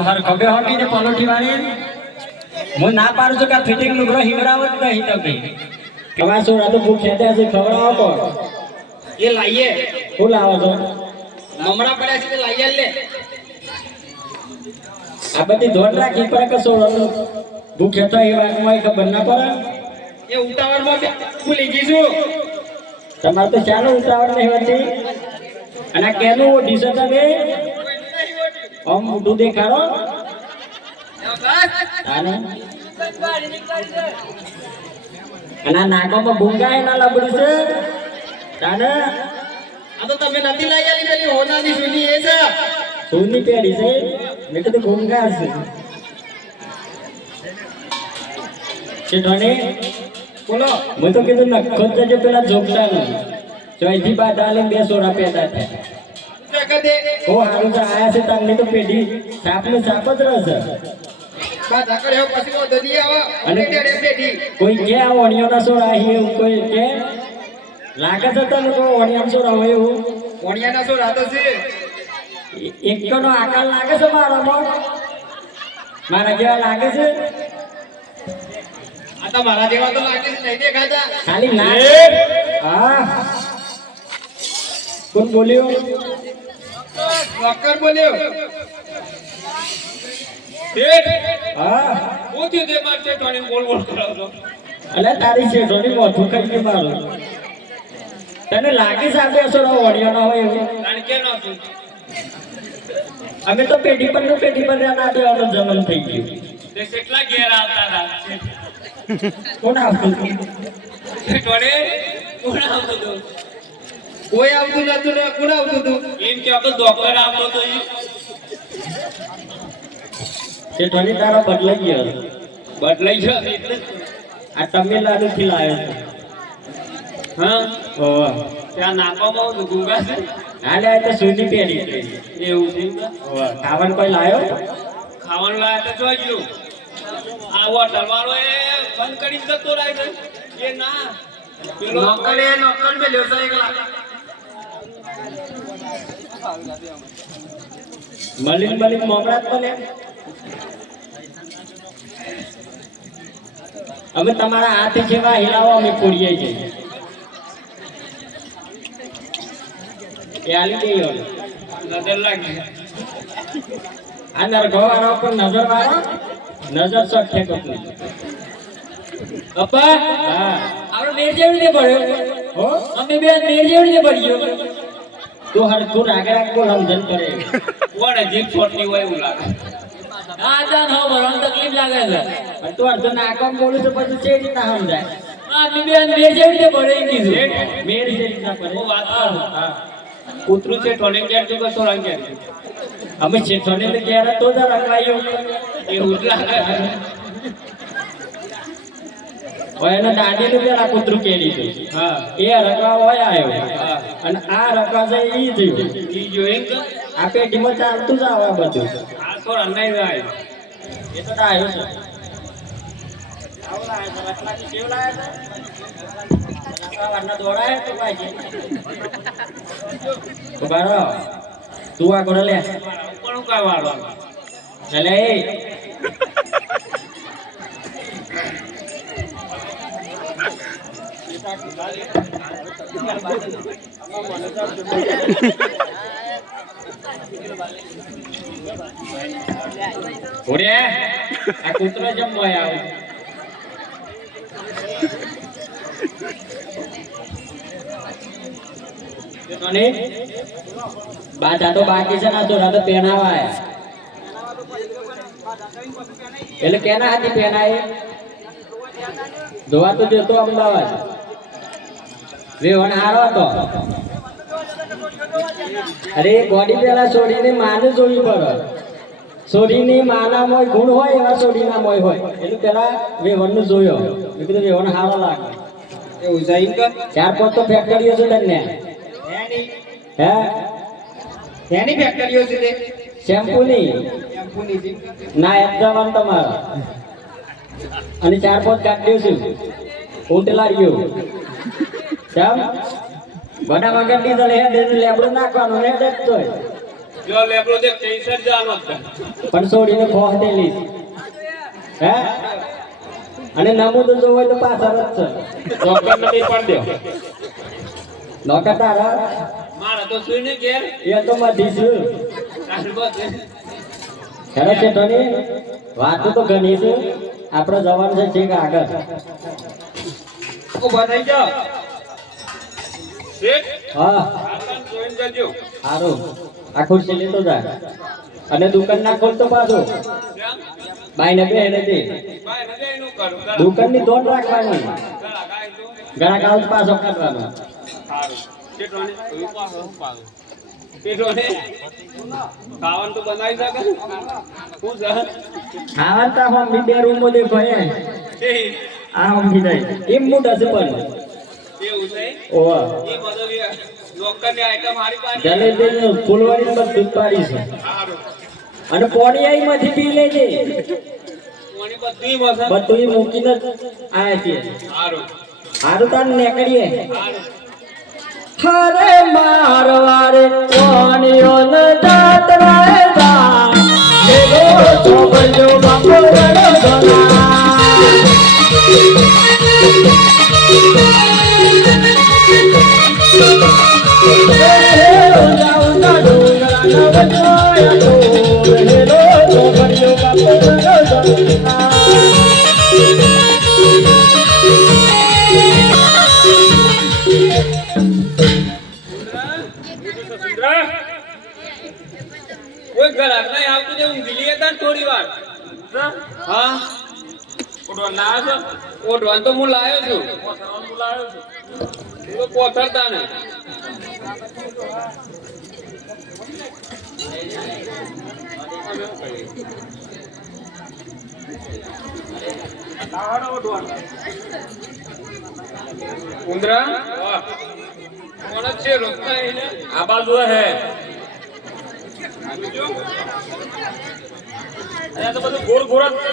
આમ હર ખભે હોકીને પલોઠી વાળી હું ના પાડું છું કે ફિટિંગ લુગડો હિવડાવો જ નહીં તમે કેવા શું આ તો ભૂખ ખેતે છે ખવડાવો પણ એ લાઈએ શું લાવો છો મમરા પડ્યા છે તે લાઈએ લે આ બધી ધોન રાખી પડે કે શું ભૂખ ખેતો એ વાતમાં ખબર ના પડે એ ઉતાવળમાં ભૂલી જઈશું તમારે તો ચાલો ઉતાવળ નહીં હોતી અને આ કેનું ઓઢી છે તમે આમ મોઢું દેખાડો અને આ નાકોમાં ભૂંગાય ના લબડું છે તાને આ તો તમે નથી લાઈ આલી પેલી હોનાની સુની એ છે સોની પેઢી છે મેં કીધું ભૂંગા છે ધોની બોલો મેં તો કીધું નખો જ જજો પેલા જોગતા નહીં ચોથી બાદ આલે 2 સોરા પેદા થાય દે ઓ હારું તો આયા છે તમને તો પેઢી સાપનું સાપ જ રહેશે બા ધાકડ હે પછી ઓ દદી આવા અને બેઠી કોઈ કે આ ઓણિયોના સોરા હી એવું કોઈ કે લાગે છે તને કોઈ ઓણિયાના સોરા હોય એવું ઓણિયાના સો રાતો છે એકનો આકાર લાગે છે મારામાં મારા જેવા લાગે છે આ તો મારા જેવા તો લાગે છે નહીં દેખાતા ખાલી ના હા કોણ બોલ્યો વક્કર બોલ્યો હા પૂછ્યું તે માર છે ટોણી બોલ બોલ કરાવતો અલે તારી શેઠોની મોઢું ખાઈ ગયું મારું તને લાગે છે આપણે અસરો ઓડિયાનો હોય એવું તાણ કે નતું અમે તો પેઢી પર ના દેવાનો જન્મ થઈ ગયો તે કેટલા ઘેર આવતા હતા કોણ આવતું હતું? ટોણે કોણ આવતું હતું કોઈ આવતું નતું ને કોણ આવતું હતું એમ કે આપણો ડોક્ટર આવતો તો શેઠોની તારો બદલાઈ ગયો બદલાઈ ગયો એટલે આ તમિલનાડુ થી લાવ્યો છે હા ઓવા ત્યાં નાકોમાં ગુગા છે હાલે આ તો સુની પેઢી છે એવું છે ઓવા ખાવાનું કોઈ લાવ્યો ખાવાનું લાયા તો જોજો આ હોટલ વાળો એ બંધ કરી જતો રાય છે એ ના પેલો નોકર મેલ્યો છે એકલા મલિન મોકળા જ બને અમે તમારા હાથે જેવા હિલાવો અમે પોડીએ છીએ એ આલી જઈએ હવે. નજર લાગી આ નરઘોવાળો પર નજર વાળો નજર શોખ છે કોકની પપ્પા હા આપણો મેર જેવી રીતે પડ્યો હો અમે બે મેર જેવી રીતે પડ્યો તું હરખું રાગે બોલ સમજણ કરે કોણ જીપ છોટની હોય એવું લાગે આ જાન હો ભરવાનું તકલીફ લાગે છે અને તું અડધો નાકામ બોલું તો પછી છે રીતના સમજાય આ અમે બે મેર જેવી રીતે પડે એમ કીધું મેર છે રીતના પડે હું વાત કરું હા કૂતરું છે ટોલિંગ કેર તું કશો રંગ કેર અમે છેઠોને તો ક્યારે તો જ રંગાયો એવું જ લાગે હોય એને દાદીનું પેલા કૂતરું કેરી હતું હા એ રગવા હોય આવ્યો હા અને આ રગવા છે ઈ થયું ઈ જોઈન તો આ પેઢીમાં ચાલતું જ આવે બધું આ તો રંગાઈ જાય એ તો આવ્યો છે આવું લાવે છે રખલાથી કેવું લાવે છે રખવાના દોડાય તો ભાઈ ઉભા રહો તું આ કોને લે કોણ કા વાળો એટલે એ ઓરે આ કૂતરો જેમ મોય આવે અને બાધા તો બાકી છે ના દોરા તો પહેરાવાય એટલે કેના હાથી પહેરાય જોવા તો જતો અમદાવાદ વેવણ હારો હતો અરે ગોડી પેલા છોડીને માને જોવી પડે છોડીની માના મોય ગુણ હોય એવા છોડીના મોય હોય એટલે પેલા વેવણનું જોયો મેં કીધું વેવણ હારો લાગે એવું જઈન કર 4-5 તો ફેક્ટરીઓ છે તને હે એની ફેક્ટરીઓ છે તે શેમ્પૂની શેમ્પૂની જીમ ના એકદમ તમારા અને 4-5 ગાડીઓ છે હોટેલા ગયો કેમ બડા વગર ડીઝલ હે લેબડું નાખવાનું ને દેખતો જો લેબડો દેખ 63 જવાનો જ છે. પણ છોડીને ખોહતેલી હે અને નમું તો જોવો હોય તો પાછળ જ છે નોકર નથી પણ દો નોકર તારા મારા તો સુઈને ઘેર એ તો મધી છું તાર બસ ખરે છે ટોની વાતો તો ઘણી છે આપણે જવાનું છે છેક આગળ ઉભા થઈ જાઓ. શેઠ, હા આસાન જોઈને જજો. સારું આ ખુરશી લેતો જા અને દુકાન ના ખોલતો પાછું કેમ? બાઈને બે નથી ભાઈ, મને એનું કરું. દુકાન ની ધોન રાખવાની ગળા ગાય તો. ઘણા કામ પાછો કાઢવાનો સારું. શેઠોને, શેઠોને, ખાવાનું તો બનાવી શકે ને? શું છે? ખાવાનું તો મમ્મી બે રૂમો દેખો હે આ મમ્મી દઈ એમ મોટા છે પણ એવું છે? ઓવા એ બધો લોકરની આઈટમ હારી પાડી. જલેબી ફૂલવાડી બધું પાડી છે સારું. અને પોણી આઈ માંથી પી લેજે કોની બધી મસા. બધું ઈ મૂકીને જ આયા છીએ સારું. હારું તાર નીકળીએ સારું. હરે મારવારે કોણીઓ ન જાત રાયદા એવો છોકરો બાપો રડોના કોઈ ઘરાક નહીં આવતું તે ઊંઘી લઈએ તાર થોડી વાર. હા ઓઢવાન ના આવ્યો છો? ઓઢવાન તો હું લાયો છું. તું તો પોથરતા ને. ઉંદરા કોણ જ છે રોકતા એને? આ બાજુ હે અહીંયા તો બધું ગોળ ગોળ જ છે.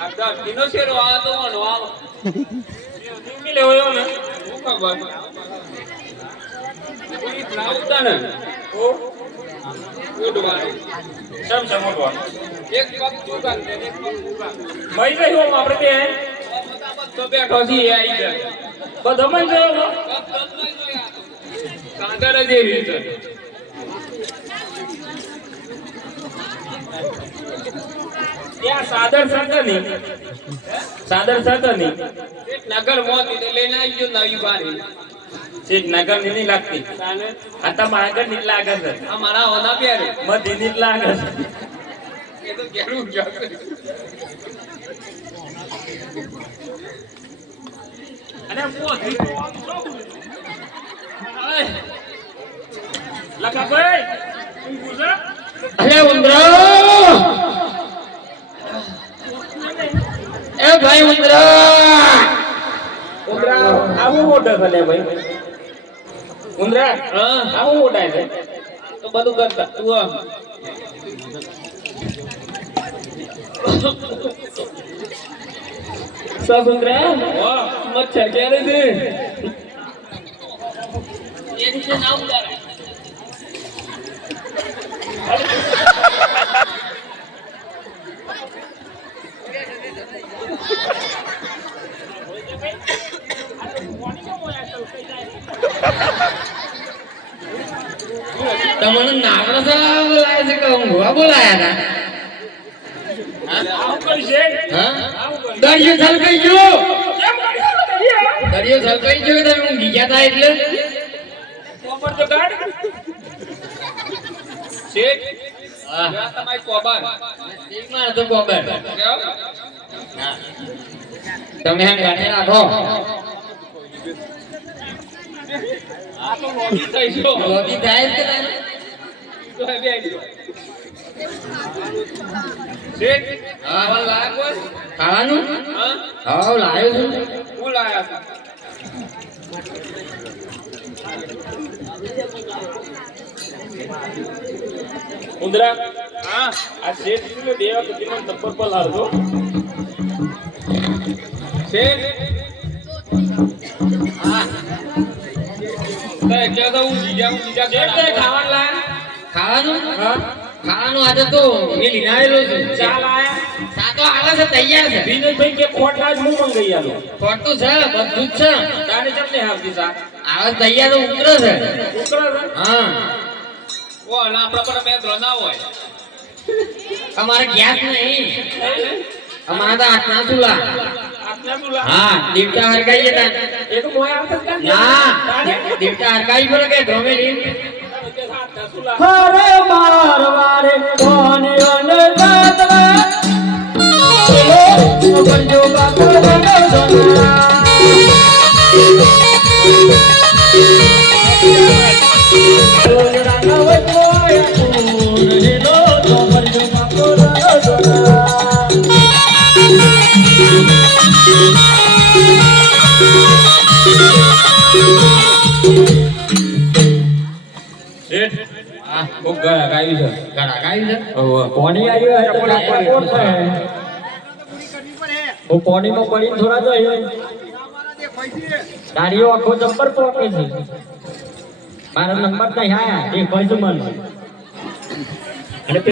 આ ધરતીનો શેરો આ તો વણવા. ધીમી લેવો એવો ને શું ખબર? કોઈ લાવતા ને ઓ ઉડવાનું. શેમ છે મોટો એક પગ દુકાન છે, એક પગ દુકાન. મઈ ગઈ હું આપણે બે તો બેઠો છીએ એ આઈ જાય. બધો મઈ ગયો સાદર જ એવી છે. ત્યાં સાદર સાધની એક નગર મોતી ને લઈને આવી ગયો નવી બારી. ઠીક નગર ની નહીં લાગતી તાને આ તો માગર ની જ લાગે છે આ મારા હોના પહેરે. મધી ની જ લાગે છે એ તો ઘેરું ગયો. અને મોધી લખા ભાઈ તું ગુજા અરે ઉંદરો એ ભાઈ ઉંદરો ઉંદરા આવું મોટો ભલે ભાઈ ઉંદરા હા આવું મોટા છે તો બધું કરતા તું આમ. સબ ઉંદરા વાહ, મચ્છર ક્યારે છે એ રીતે ના ઉડાડે. તમને નાગડા સા બોલાય છે કે ઊંઘવા બોલાયા આવું કરી છે હતા હા આવું કરી દરિયો છલકાઈ ગયો કેમ કરી દરિયો છલકાઈ ગયો તમે ઊંઘી ગયા હતા એટલે કોબર તો ગાડ શેઠ, હા આ તમારી કોબાર. એક માં તો બોબર કેમ? તમે એમ ગાંઠે રાખો આ તો મોતી થઈ ગયો. લોબી થાય જ કે નહીં? તો હવે આવી ગયો. શેઠ, હા. આવા લાયક હોય? ખાવાનું હા? હા લાવ્યો છું હું લાયા છું. ઉંદરા હા આ શેઠ ને દેવા કદી મને તબ્બર પર લાવજો શેઠ, હા તો એટલે તો હું જીજા શેઠ તે ખાવાનું લાયા ખાવાનું હા ખાવાનું આજે તો મેં લઈને આવેલો છું ચાલ આયા સાતો આવે છે તૈયાર છે વિનોદભાઈ કે ખોટલા જ હું મંગાઈ આલો ખોટું છે બધું જ છે તારે ચમ ને આવતી સા આવે તૈયાર તો ઉતરે છે ઉકળા છે હા ઓ અને આપણા પર બે દ્રોના હોય અમારે ગેસ નહીં અમારા તો આટલા ચૂલા આપના બોલા હા દીવટા હરગાઈએ તા એ તો મોય આવતા જ ના તારે દીવટા હરગાઈ પર કે ધોમે લીન કે સાતા સુલા હરે મારવારે કોને ઓને દાદરા ઓ બંજો બાપો બંજો દોના રાના વજોય તું હેલો તો બંજો બાપો બંજો દોના આ ઓ ગળા ગાયું છે ઘણા ગાઈ છે ઓહો પાણી આવ્યું હે તો કાકા કોણ છે ઓ પાણીમાં પડીને થોડા જાય તારીઓ આખો જબ્બર પોકે છે મારો નંબર નહીં આયા એ ભાઈ મને